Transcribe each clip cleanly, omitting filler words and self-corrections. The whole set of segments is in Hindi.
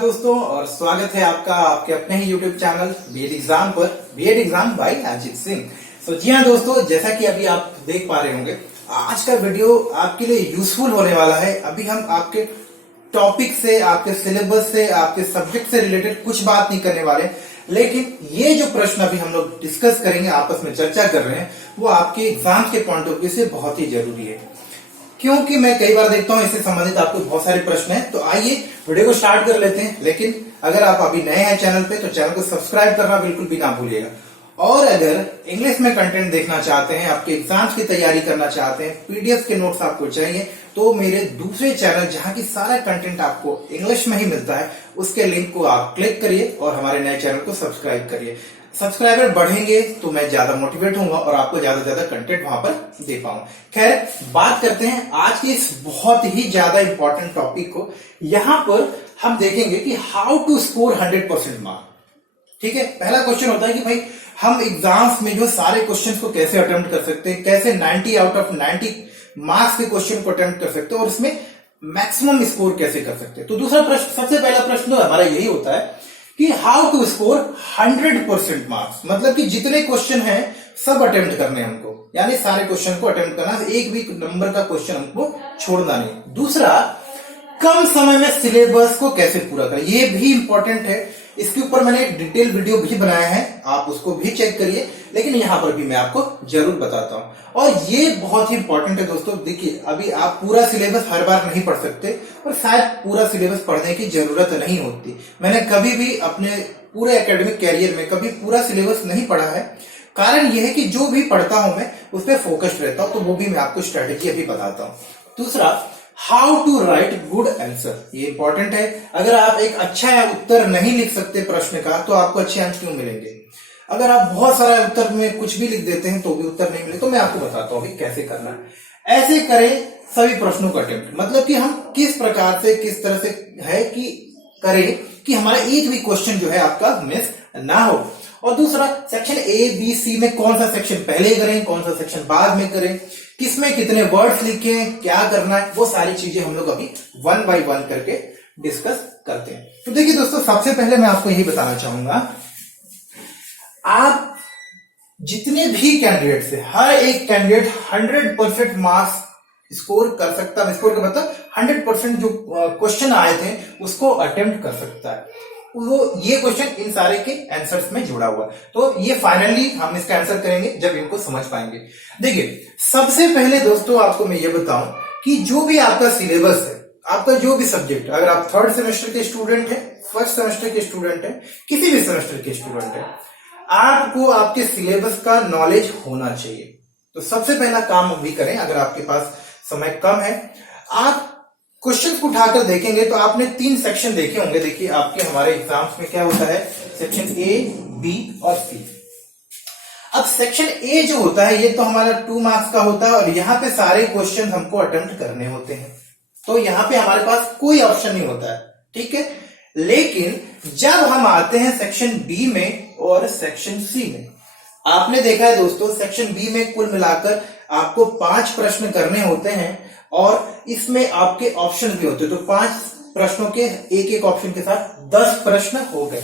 दोस्तों और स्वागत है आपका आपके अपने ही यूट्यूब चैनल बीएड एग्जाम पर BEd exam by Ajit Singh. तो जी हाँ दोस्तों, जैसा कि अभी आप देख पा रहे होंगे, आज का वीडियो आपके लिए यूजफुल होने वाला है। अभी हम आपके टॉपिक से, आपके सिलेबस से, आपके सब्जेक्ट से रिलेटेड कुछ बात नहीं करने वाले, लेकिन ये जो प्रश्न अभी हम लोग डिस्कस करेंगे, आपस में चर्चा कर रहे हैं, वो आपके एग्जाम के पॉइंट ऑफ व्यू से बहुत ही जरूरी है, क्योंकि मैं कई बार देखता हूं इससे संबंधित आपको बहुत सारे प्रश्न हैं। तो आइए वीडियो को स्टार्ट कर लेते हैं। लेकिन अगर आप अभी नए हैं चैनल पे, तो चैनल को सब्सक्राइब करना बिल्कुल भी ना भूलिएगा। और अगर इंग्लिश में कंटेंट देखना चाहते हैं, आपके एग्जाम्स की तैयारी करना चाहते हैं, पीडीएफ के नोट्स आपको चाहिए, तो मेरे दूसरे चैनल जहां की सारा कंटेंट आपको इंग्लिश में ही मिलता है, उसके लिंक को आप क्लिक करिए और हमारे नए चैनल को सब्सक्राइब करिए। सब्सक्राइबर बढ़ेंगे तो मैं ज्यादा मोटिवेट होऊंगा और आपको ज्यादा से ज्यादा कंटेंट वहां पर दे पाऊंगा। खैर, बात करते हैं आज के इस बहुत ही ज्यादा इंपॉर्टेंट टॉपिक को। यहां पर हम देखेंगे कि हाउ टू स्कोर 100% मार्क। ठीक है, पहला क्वेश्चन होता है कि भाई हम एग्जाम्स में जो सारे क्वेश्चंस को कैसे अटेम्प्ट कर सकते हैं, कैसे 90 आउट ऑफ 90 मार्क्स के क्वेश्चन को अटेम्प्ट कर सकते हैं और इसमें मैक्सिमम स्कोर कैसे कर सकते हैं। तो दूसरा प्रश्न, सबसे पहला प्रश्न तो हमारा यही होता है कि हाउ टू स्कोर 100% मार्क्स, मतलब कि जितने क्वेश्चन हैं सब अटेम्प्ट करने हमको, यानी सारे क्वेश्चन को अटेम्प्ट करना, एक भी नंबर का क्वेश्चन हमको छोड़ना नहीं। दूसरा, कम समय में सिलेबस को कैसे पूरा करें, ये भी इंपॉर्टेंट है। इसके ऊपर मैंने एक डिटेल वीडियो भी बनाया है, आप उसको भी चेक करिए, लेकिन यहां पर भी मैं आपको जरूर बताता हूं। और ये बहुत ही इंपॉर्टेंट है दोस्तों। देखिए, अभी आप पूरा सिलेबस हर बार नहीं पढ़ सकते और शायद पूरा सिलेबस पढ़ने की जरूरत नहीं होती। मैंने कभी भी अपने पूरे एकेडमिक कैरियर में कभी पूरा सिलेबस नहीं पढ़ा है। कारण यह है कि जो भी पढ़ता हूं मैं उस पर फोकस्ड रहता हूं, तो वो भी मैं आपको स्ट्रेटेजी अभी बताता हूं। दूसरा, how to write good answer, ये इंपॉर्टेंट है। अगर आप एक अच्छा उत्तर नहीं लिख सकते प्रश्न का, तो आपको अच्छे अंक क्यों मिलेंगे। अगर आप बहुत सारा उत्तर में कुछ भी लिख देते हैं तो भी उत्तर नहीं मिले, तो मैं आपको बताता हूं अभी कैसे करना है। ऐसे करें सभी प्रश्नों का अटेम्प्ट, मतलब कि हम किस प्रकार से, किस तरह से है कि करें कि हमारा एक भी क्वेश्चन जो है आपका मिस ना हो। और दूसरा, सेक्शन ए बी सी में कौन सा सेक्शन पहले करें, कौन सा सेक्शन बाद में करें, किसमें कितने वर्ड्स लिखें, क्या करना है, वो सारी चीजें हम लोग अभी 1 by 1 करके डिस्कस करते हैं। तो देखिए दोस्तों, सबसे पहले मैं आपको यही बताना चाहूंगा, आप जितने भी कैंडिडेट से, हर एक कैंडिडेट 100% मार्क्स स्कोर कर सकता है। स्कोर का मतलब 100% जो क्वेश्चन आए थे उसको अटेम्प्ट कर सकता है। वो ये क्वेश्चन इन सारे के आंसर्स में जुड़ा हुआ है, तो ये फाइनली हम इसका आंसर करेंगे जब इनको समझ पाएंगे। देखिए, सबसे पहले दोस्तों आपको मैं ये बताऊं कि जो भी आपका सिलेबस है, आपका जो भी सब्जेक्ट, अगर आप 3rd सेमेस्टर के स्टूडेंट हैं, 1st सेमेस्टर के स्टूडेंट हैं, किसी भी सेमेस्टर के स्टूडेंट हैं, आपको आपके सिलेबस का नॉलेज होना चाहिए। तो सबसे पहला काम हम भी करें, अगर आपके पास समय कम है, आप क्वेश्चन को उठाकर देखेंगे तो आपने 3 सेक्शन देखे होंगे। देखिए, आपके हमारे एग्जाम्स में क्या होता है, सेक्शन ए, बी और सी। अब सेक्शन ए जो होता है, ये तो हमारा 2 मार्क्स का होता है और यहाँ पे सारे क्वेश्चन हमको अटेम्प्ट करने होते हैं, तो यहाँ पे हमारे पास कोई ऑप्शन नहीं होता है। ठीक है, लेकिन जब हम आते हैं सेक्शन बी में और सेक्शन सी में, आपने देखा है दोस्तों, सेक्शन बी में कुल मिलाकर आपको 5 प्रश्न करने होते हैं और इसमें आपके ऑप्शन भी होते हैं। तो 5 प्रश्नों के एक एक ऑप्शन के साथ 10 प्रश्न हो गए।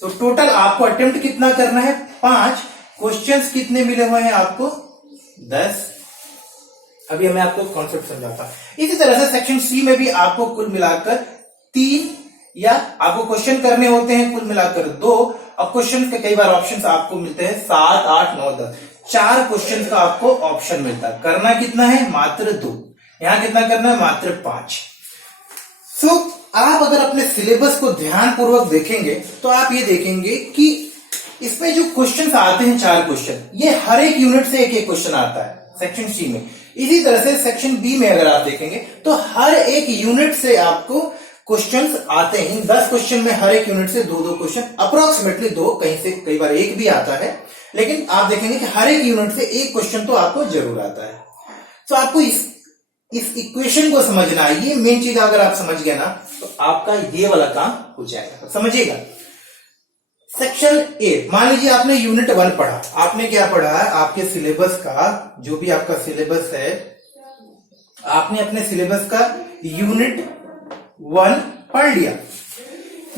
तो टोटल आपको अटेम्प्ट कितना करना है, 5। क्वेश्चंस कितने मिले हुए हैं आपको, 10। अभी मैं आपको कॉन्सेप्ट समझाता। इसी तरह से सेक्शन सी में भी आपको कुल मिलाकर 3 या आपको क्वेश्चन करने होते हैं, कुल मिलाकर 2। अब क्वेश्चन के कई बार ऑप्शंस आपको मिलते हैं 7, 8, 9, 10। 4 क्वेश्चन का आपको ऑप्शन मिलता है। करना कितना है, मात्र 2। यहां कितना करना है, मात्र 5। सो आप अगर अपने सिलेबस को ध्यान पूर्वक देखेंगे तो आप ये देखेंगे कि इसमें जो क्वेश्चंस आते हैं, 4 क्वेश्चन, ये हर एक यूनिट से एक एक क्वेश्चन आता है सेक्शन सी में। इसी तरह से सेक्शन बी में अगर आप देखेंगे तो हर एक यूनिट से आपको क्वेश्चंस आते हैं। इन 10 क्वेश्चन में हर एक यूनिट से 2-2 क्वेश्चन, अप्रोक्सीमेटली 2, कहीं से कई बार 1 भी आता है, लेकिन आप देखेंगे कि हर एक यूनिट से 1 क्वेश्चन तो आपको जरूर आता है। तो आपको इस इक्वेशन को समझना है, ये मेन चीज अगर आप समझ गए ना, तो आपका ये वाला काम हो जाएगा। समझिएगा, सेक्शन ए, मान लीजिए आपने यूनिट 1 पढ़ा। आपने क्या पढ़ा है, आपके सिलेबस का, जो भी आपका सिलेबस है, आपने अपने सिलेबस का यूनिट 1 पढ़ लिया।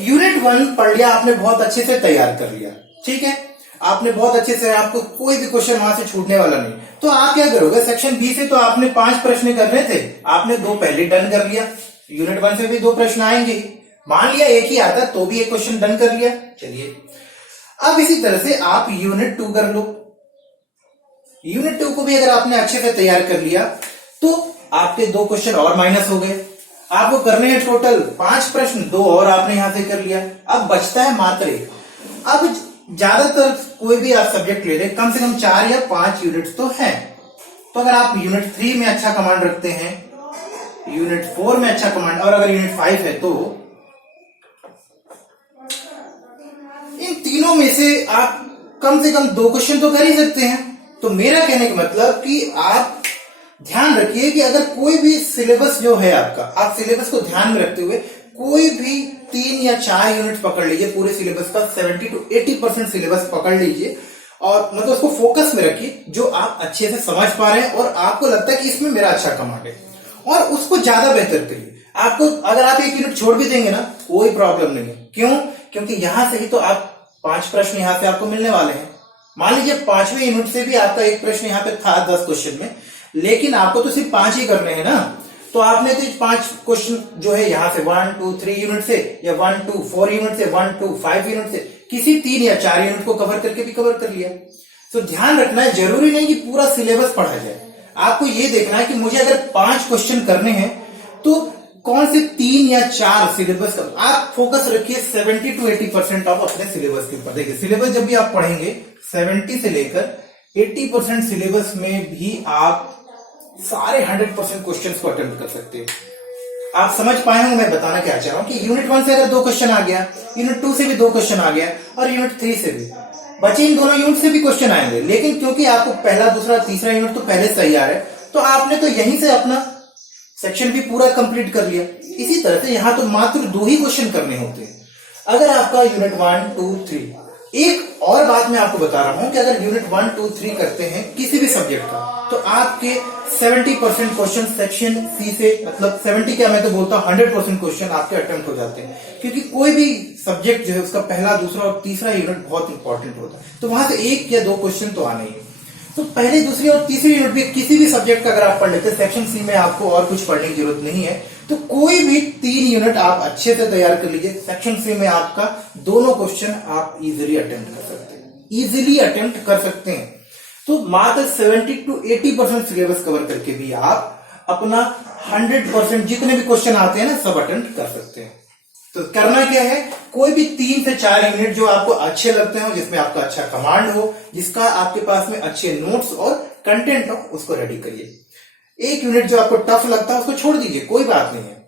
यूनिट 1 पढ़ लिया आपने, बहुत अच्छे से तैयार कर लिया, ठीक है, आपने बहुत अच्छे से, आपको कोई भी क्वेश्चन वहां से छूटने वाला नहीं। तो आप क्या करोगे, सेक्शन बी से तो आपने 5 प्रश्न करने थे, आपने 2 पहले डन कर लिया। यूनिट 1 से भी 2 प्रश्न आएंगे, मान लिया एक ही आता तो भी एक क्वेश्चन डन कर लिया। चलिए अब इसी तरह से आप यूनिट 2 कर लो। यूनिट 2 को भी अगर आपने अच्छे से तैयार कर लिया तो आपके 2 क्वेश्चन और माइनस हो गए। आपको करने हैं टोटल 5 प्रश्न, 2 और आपने यहां से कर लिया। अब बचता है मात्र 1। अब ज्यादातर कोई भी आप सब्जेक्ट ले लें, कम से कम 4 या 5 यूनिट तो हैं। तो अगर आप यूनिट 3 में अच्छा कमांड रखते हैं, यूनिट 4 में अच्छा कमांड, और अगर यूनिट 5 है तो इन तीनों में से आप कम से कम 2 क्वेश्चन तो कर ही सकते हैं। तो मेरा कहने का मतलब कि आप ध्यान रखिए कि अगर कोई भी सिलेबस जो है आपका, आप सिलेबस को ध्यान में रखते हुए कोई भी 3 या 4 यूनिट पकड़ लीजिए, पूरे सिलेबस का 70 to 80% सिलेबस पकड़ लीजिए और मतलब उसको फोकस में रखिए जो आप अच्छे से समझ पा रहे हैं और आपको लगता है कि इसमें मेरा अच्छा कमांड है, और उसको ज्यादा बेहतर करिए। आपको अगर आप 1 यूनिट छोड़ भी देंगे ना, कोई प्रॉब्लम नहीं है। क्यों? क्योंकि यहां से ही तो आप 5 प्रश्न यहां से आपको मिलने वाले हैं। मान लीजिए 5वें यूनिट से भी आपका 1 प्रश्न यहां पे था 10 क्वेश्चन में, लेकिन आपको तो सिर्फ 5 ही करने हैं ना। तो आपने तो 5 क्वेश्चन जो है यहां से 1 2 3 यूनिट से, या 1 2 4 यूनिट से, 1 2 5 यूनिट से, किसी 3 या 4 यूनिट को कवर करके भी कवर कर लिया। तो ध्यान रखना है, जरूरी नहीं कि पूरा सिलेबस पढ़ा जाए। आपको ये देखना है कि मुझे अगर 5 क्वेश्चन करने हैं तो कौन से 3 या 4 सिलेबस का आप फोकस रखिए। 70 to 80% आप अपने सिलेबस के ऊपर देखिए। सिलेबस जब भी आप पढ़ेंगे 70 से लेकर 80% सिलेबस में भी आप सारे 100% क्वेश्चंस को अटेम्प्ट कर सकते हैं। आप समझ पाए होंगे मैं बताना क्या चाह रहा हूं कि यूनिट 1 से अगर 2 क्वेश्चन आ गया, यूनिट 2 से भी 2 क्वेश्चन आ गया, और यूनिट 3 से भी, बचे इन दोनों यूनिट से भी क्वेश्चन आएंगे, लेकिन क्योंकि आपको पहला दूसरा तीसरा यूनिट तो पहले से तैयार है, तो आपने तो यहीं से अपना सेक्शन भी पूरा कंप्लीट कर लिया। इसी तरह से यहां तो मात्र 2 ही क्वेश्चन करने होते हैं। अगर आपका यूनिट 1 2 3, एक और बात मैं आपको बता रहा हूं कि अगर यूनिट 1 2 3 करते हैं किसी भी सब्जेक्ट का, तो आपके 70% क्वेश्चन सेक्शन सी से, मतलब 70 क्या, मैं तो बोलता हूं 100% क्वेश्चन आपके अटेम्प्ट हो जाते हैं। क्योंकि कोई भी सब्जेक्ट जो है उसका पहला दूसरा और तीसरा यूनिट बहुत इंपॉर्टेंट होता है, तो वहां से 1 या 2 क्वेश्चन तो आने ही है। तो पहले दूसरी और तीसरी यूनिट भी किसी भी सब्जेक्ट का अगर आप पढ़ लेते हैं, सेक्शन सी में आपको और कुछ पढ़ने की जरूरत नहीं है, तो कोई भी 3 यूनिट आप अच्छे से तैयार कर लीजिए। सेक्शन सी में आपका दोनों क्वेश्चन आप इजीली अटेम्प्ट कर सकते हैं, इजीली अटेम्प्ट कर सकते हैं। तो मात्र 70 to 80% सिलेबस कवर करके भी आप अपना 100% जितने भी क्वेश्चन आते हैं ना, सब अटेम्प्ट कर सकते हैं। तो करना क्या है, कोई भी 3 से 4 यूनिट जो आपको अच्छे लगते हो, जिसमें आपका अच्छा कमांड हो, जिसका आपके पास में अच्छे नोट्स और कंटेंट हो, उसको रेडी करिए। 1 यूनिट जो आपको टफ लगता है उसको छोड़ दीजिए, कोई बात नहीं है।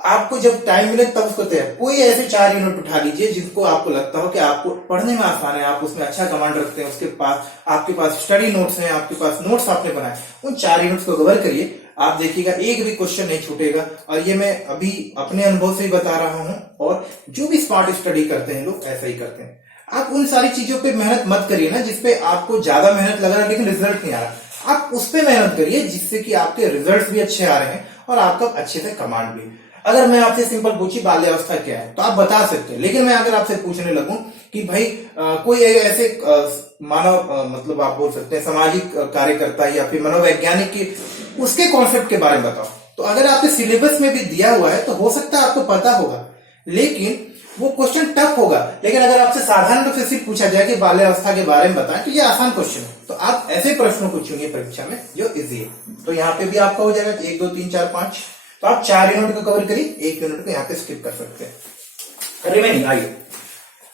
आपको जब टाइम मिले तब उसको तैयार, कोई ऐसे 4 यूनिट उठा लीजिए जिनको आपको लगता हो कि आपको पढ़ने में आसान है, आप उसमें अच्छा कमांड रखते हैं, उसके पास आपके पास स्टडी नोट्स हैं, आपके पास नोट्स आपने बनाए, उन 4 यूनिट्स को कवर करिए। आप देखिएगा एक भी क्वेश्चन नहीं छूटेगा। और ये मैं अभी अपने अनुभव से ही बता रहा हूं, और जो भी स्मार्ट स्टडी करते हैं लोग ऐसा ही करते हैं। आप उन सारी चीजों पे मेहनत मत करिए ना जिसपे आपको ज्यादा मेहनत लग रहा है लेकिन रिजल्ट नहीं आ रहा। आप उस पे मेहनत करिए जिससे कि आपके रिजल्ट भी अच्छे आ रहे हैं और आपका अच्छे से कमांड भी। अगर मैं आपसे सिंपल पूछी बाल्यावस्था क्या है, तो आप बता सकते हैं, लेकिन मैं अगर आपसे पूछने लगूं कि भाई कोई ऐसे मानव मतलब आप बोल सकते हैं सामाजिक कार्यकर्ता या फिर मनोवैज्ञानिक की उसके कॉन्सेप्ट के बारे में बताओ, तो अगर आपके सिलेबस में भी दिया हुआ है तो हो सकता है आपको पता होगा, लेकिन वो क्वेश्चन टफ होगा। लेकिन अगर आपसे साधारण रूप से सिर्फ पूछा जाए कि बाल्यावस्था के बारे में बताएं, तो ये आसान क्वेश्चन है। तो आप ऐसे प्रश्नों को चुनिए परीक्षा में जो इजी है। तो यहाँ पे भी आपका हो जाएगा 1 2 3 4 5, तो आप 4 यूनिट को कवर करिए, 1 यूनिट को यहाँ पे स्किप कर सकते हैं। रिमेनिंग आइए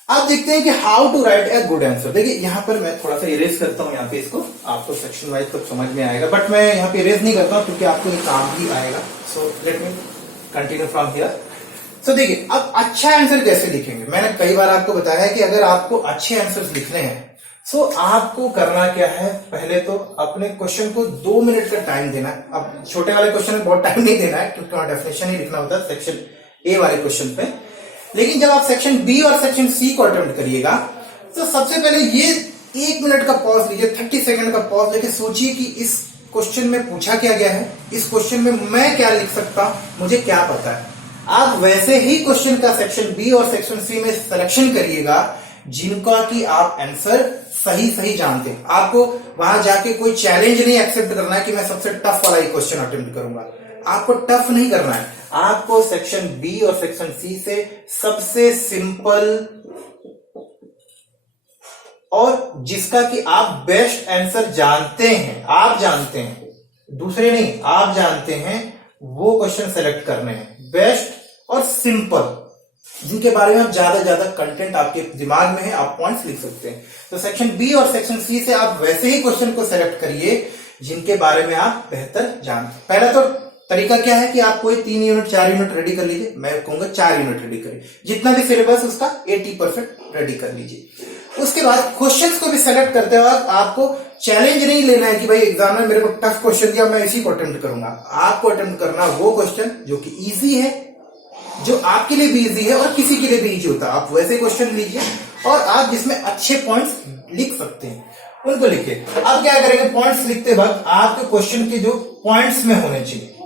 आप देखते हैं कि how to write a good answer. देखिए यहाँ पर मैं थोड़ा सा इरेज करता हूँ यहाँ पे इसको, आपको सेक्शन वाइज तो समझ में आएगा, बट मैं यहाँ पे इरेज नहीं करता हूँ क्योंकि आपको ये काम ही आएगा। So let me continue from here. So देखिए अब अच्छा आंसर कैसे लिखेंगे, मैंने कई बार आपको बताया है कि अगर आपको अच्छे आंसर लिखने हैं सो आपको करना क्या है, पहले तो अपने क्वेश्चन को 2 मिनट का टाइम देना है। अब छोटे वाले क्वेश्चन में बहुत टाइम नहीं देना है क्योंकि वहां डेफिनेशन ही लिखना होता है सेक्शन ए वाले क्वेश्चन पे। लेकिन जब आप सेक्शन बी और सेक्शन सी को अटेम्प्ट करिएगा तो सबसे पहले ये 1 मिनट का पॉज लीजिए, 30 सेकंड का पॉज लेके सोचिए कि इस क्वेश्चन में पूछा क्या गया है, इस क्वेश्चन में मैं क्या लिख सकता हूं, मुझे क्या पता है। आप वैसे ही क्वेश्चन का सेक्शन बी और सेक्शन सी में सिलेक्शन करिएगा जिनका कि आप आंसर सही सही जानते हैं। आपको वहां जाके कोई चैलेंज नहीं एक्सेप्ट करना है कि मैं सबसे टफ वाला ही क्वेश्चन अटेम्प्ट करूंगा। आपको टफ नहीं करना है, आपको सेक्शन बी और सेक्शन सी से सबसे सिंपल और जिसका कि आप बेस्ट आंसर जानते हैं, आप जानते हैं, दूसरे नहीं, आप जानते हैं, वो क्वेश्चन सेलेक्ट करने हैं। बेस्ट और सिंपल, जिनके बारे में आप ज्यादा कंटेंट आपके दिमाग में है, आप पॉइंट्स लिख सकते हैं। तो सेक्शन बी और सेक्शन सी से आप वैसे ही क्वेश्चन को सेलेक्ट करिए जिनके बारे में आप बेहतर जानते हैं। पहला तो तरीका क्या है कि आप कोई 3 यूनिट 4 यूनिट रेडी कर लीजिए, मैं कहूंगा 4 यूनिट रेडी करिए, जितना भी सिलेबस उसका 80% रेडी कर लीजिए। उसके बाद क्वेश्चंस को भी सेलेक्ट करते वक्त आपको चैलेंज नहीं लेना है कि भाई एग्जाम में मेरे को टफ क्वेश्चन दिया मैं इसी को अटेम्प्ट करूंगा। आपको अटेम्प्ट करना वो क्वेश्चन जो कि इजी है, जो आपके लिए भी इजी है और किसी के लिए भी इजी होता है। आप वैसे क्वेश्चन लीजिए और आप जिसमें अच्छे पॉइंट्स लिख सकते हैं उनको लिखिए। आप क्या करेंगे, पॉइंट्स लिखते वक्त आपके क्वेश्चन के जो पॉइंट्स में होने चाहिए,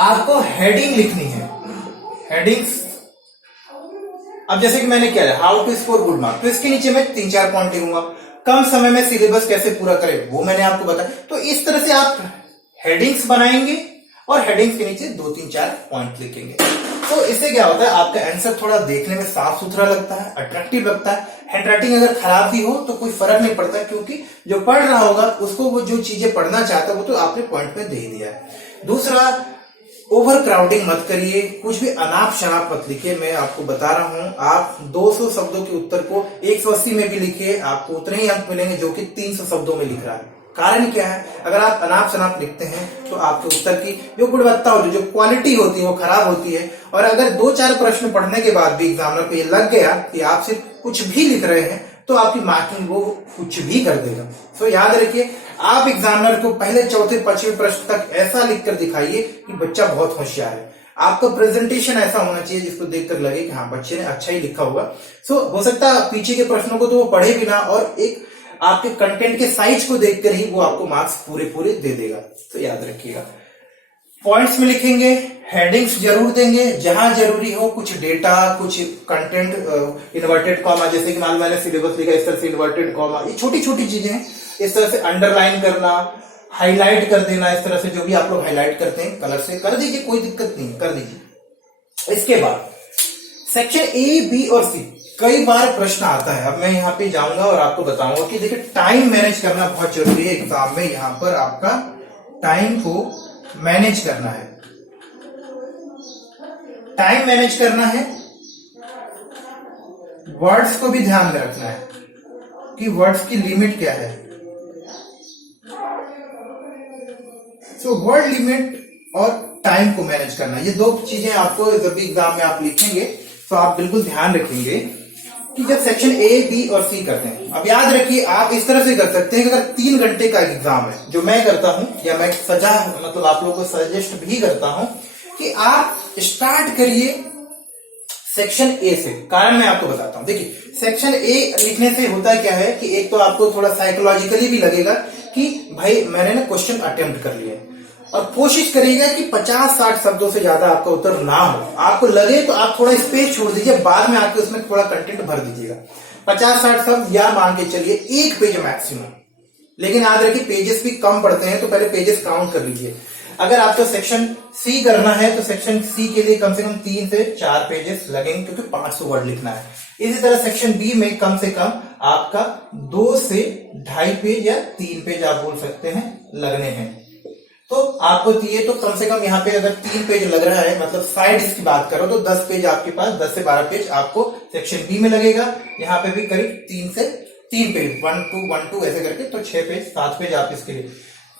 आपको हेडिंग लिखनी है, हेडिंग्स। अब जैसे कि मैंने क्या है, how to score good mark, तो इसके नीचे मैं 3-4 पॉइंट लिखूंगा। कम समय में सिलेबस कैसे पूरा करें वो मैंने आपको बताया। तो इस तरह से आप हेडिंग्स बनाएंगे और हेडिंग्स के नीचे 2-3-4 पॉइंट लिखेंगे। तो इससे क्या होता है, आपका आंसर थोड़ा देखने में साफ सुथरा लगता है, अट्रैक्टिव लगता है। हैंडराइटिंग अगर खराब भी हो तो कोई फर्क नहीं पड़ता, क्योंकि जो पढ़ रहा होगा उसको वो जो चीजें पढ़ना चाहता है वो तो आपने पॉइंट में दे ही दिया है। दूसरा, ओवर क्राउडिंग मत करिए, कुछ भी अनाप शनाप मत लिखिए। मैं आपको बता रहा हूं, आप 200 शब्दों के उत्तर को 180 में भी लिखिए, आपको उतने ही अंक मिलेंगे जो कि 300 शब्दों में लिख रहा है। कारण क्या है, अगर आप अनाप शनाप लिखते हैं तो आपके उत्तर की जो गुणवत्ता होती है, जो क्वालिटी होती है वो खराब होती है। और अगर 2-4 प्रश्न पढ़ने के बाद भी एग्जामिनर को ये लग गया कि आप सिर्फ कुछ भी लिख रहे हैं तो आपकी मार्किंग वो कुछ भी कर देगा। तो याद रखिए, आप एग्जामिनर को पहले 4थे-5वें प्रश्न तक ऐसा लिखकर दिखाइए कि बच्चा बहुत होशियार है। आपका प्रेजेंटेशन ऐसा होना चाहिए जिसको देखकर लगे कि हाँ बच्चे ने अच्छा ही लिखा होगा। सो हो सकता है पीछे के प्रश्नों को तो वो पढ़े भी ना, और एक आपके कंटेंट के साइज को देखकर ही वो आपको मार्क्स पूरे दे देगा। तो याद रखिएगा, पॉइंट्स में लिखेंगे, हेडिंग्स जरूर देंगे, जहां जरूरी हो कुछ डेटा, कुछ कंटेंट, इन्वर्टेड कॉमा, जैसे कि मान मैंने सिलेबस लिखा इस तरह से इन्वर्टेड कॉमा, ये छोटी छोटी चीजें हैं। इस तरह से अंडरलाइन करना, हाईलाइट कर देना, इस तरह से जो भी आप लोग हाईलाइट करते हैं कलर से कर दीजिए, कोई दिक्कत नहीं, कर दीजिए। इसके बाद सेक्शन ए, बी और सी, कई बार प्रश्न आता है। अब मैं यहाँ पे जाऊंगा और आपको बताऊंगा कि देखिए टाइम मैनेज करना बहुत जरूरी है एग्जाम में। यहां पर आपका टाइम को मैनेज करना है, टाइम मैनेज करना है, वर्ड्स को भी ध्यान में रखना है कि वर्ड्स की लिमिट क्या है। सो वर्ड लिमिट और टाइम को मैनेज करना, ये 2 चीजें आपको जब भी एग्जाम में आप लिखेंगे तो आप बिल्कुल ध्यान रखेंगे कि जब सेक्शन ए, बी और सी करते हैं। अब याद रखिए, आप इस तरह से कर सकते हैं कि अगर 3 घंटे का एग्जाम है, जो मैं करता हूं या मैं मतलब आप लोगों को सजेस्ट भी करता हूं कि आप स्टार्ट करिए सेक्शन ए से। कारण मैं आपको बताता हूं, देखिए सेक्शन ए लिखने से होता क्या है कि एक तो आपको थोड़ा साइकोलॉजिकली भी लगेगा कि भाई मैंने ना क्वेश्चन अटेम्प्ट कर लिया, और कोशिश करिएगा कि 50-60 शब्दों से ज्यादा आपका उत्तर ना हो। आपको लगे तो आप थोड़ा स्पेस छोड़ दीजिए, बाद में आपके उसमें थोड़ा कंटेंट भर दीजिएगा। 50-60 शब्द या मान के चलिए 1 पेज मैक्सिमम, लेकिन याद रखिए पेजेस भी कम पड़ते हैं तो पहले पेजेस काउंट कर लीजिए। अगर आपको सेक्शन सी करना है तो सेक्शन सी के लिए कम से कम 3 से 4 पेजेस लगेंगे, क्योंकि 500 वर्ड लिखना है। इसी तरह सेक्शन बी में कम से कम आपका 2 से 2.5 पेज या 3 पेज आप बोल सकते हैं लगने हैं। तो आपको चाहिए तो कम से कम यहाँ पे अगर 3 पेज लग रहा है, मतलब साइड की बात करो तो 10 पेज आपके पास, 10 से 12 पेज आपको सेक्शन बी में लगेगा। यहाँ पे भी करीब 3 पेज 1 2 ऐसे करके, तो 6 पेज 7 पेज आप इसके लिए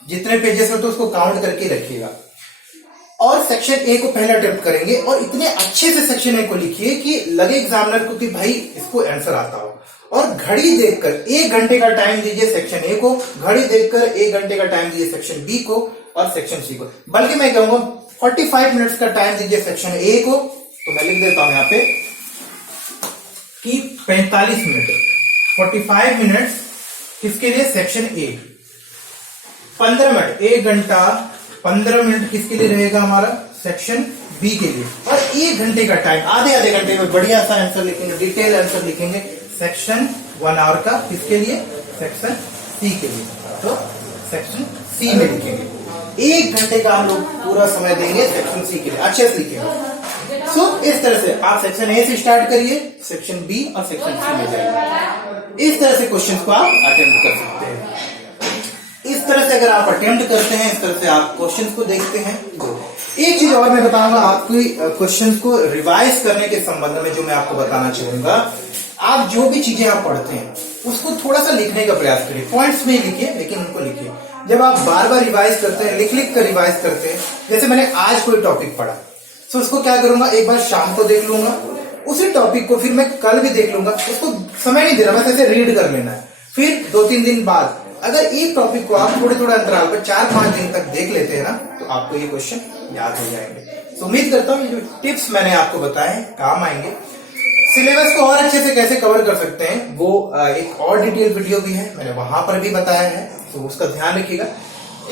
जितने पेजेस हो तो उसको काउंट करके रखिएगा। और सेक्शन ए को पहले अटेम्प्ट करेंगे और इतने अच्छे से सेक्शन ए को लिखिए कि लगे एग्जामिनर को कि भाई इसको आंसर आता हो। और घड़ी देखकर 1 घंटे का टाइम दीजिए सेक्शन ए को, घड़ी देखकर 1 घंटे का टाइम दीजिए सेक्शन बी को और सेक्शन सी को। बल्कि मैं कहूंगा 45 मिनट्स का टाइम दीजिए सेक्शन ए को। तो मैं लिख देता हूं यहाँ पे कि 45 मिनट, 45 मिनट्स किसके लिए, सेक्शन ए। 15 मिनट, 1 घंटा 15 मिनट किसके लिए रहेगा हमारा, सेक्शन बी के लिए, और 1 घंटे का टाइम, आधे घंटे में बढ़िया सा आंसर लिखेंगे, डिटेल आंसर लिखेंगे सेक्शन 1 आवर का, किसके लिए, सेक्शन सी के लिए। तो सेक्शन सी में लिखेंगे, 1 घंटे का हम लोग पूरा समय देंगे सेक्शन सी के लिए, अच्छे से लिखेंगे। सो इस तरह से आप सेक्शन ए से स्टार्ट करिए, सेक्शन बी और सेक्शन सी में जाइए। इस तरह से क्वेश्चन को आप अटेम्प्ट कर सकते हैं। इस तरह से अगर आप अटेम्प्ट करते हैं, इस तरह से आप क्वेश्चन को देखते हैं। एक चीज और मैं बताऊंगा आपकी क्वेश्चन को रिवाइज करने के संबंध में, जो मैं आपको बताना चाहूंगा, आप जो भी चीजें आप पढ़ते हैं उसको थोड़ा सा लिखने का प्रयास करिए, पॉइंट्स में लिखिए लेकिन उनको लिखिए। जब आप बार बार रिवाइज करते हैं, लिख कर रिवाइज करते हैं, जैसे मैंने आज कोई टॉपिक पढ़ा, तो उसको क्या करूंगा, एक बार शाम को देख लूंगा, उसी टॉपिक को फिर मैं कल भी देख लूंगा, उसको समय नहीं देना, बस ऐसे रीड कर लेना है। फिर 2-3 दिन बाद अगर एक टॉपिक को आप थोड़े अंतराल पर 4-5 दिन तक देख लेते हैं ना, तो आपको ये क्वेश्चन याद हो जाएंगे। तो उम्मीद करता हूँ ये जो टिप्स मैंने आपको बताए काम आएंगे। सिलेबस को और अच्छे से कैसे कवर कर सकते हैं, वो एक और डिटेल वीडियो भी है, मैंने वहां पर भी बताया है, तो उसका ध्यान रखिएगा।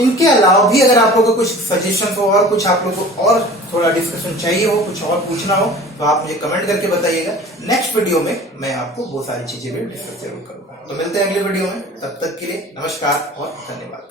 इनके अलावा भी अगर आप लोगों को कुछ सजेशन हो और कुछ आप लोगों को और थोड़ा डिस्कशन चाहिए हो, कुछ और पूछना हो, तो आप मुझे कमेंट करके बताइएगा। नेक्स्ट वीडियो में मैं आपको वो सारी चीजें भी डिस्कस जरूर करूंगा। तो मिलते हैं अगले वीडियो में, तब तक के लिए नमस्कार और धन्यवाद।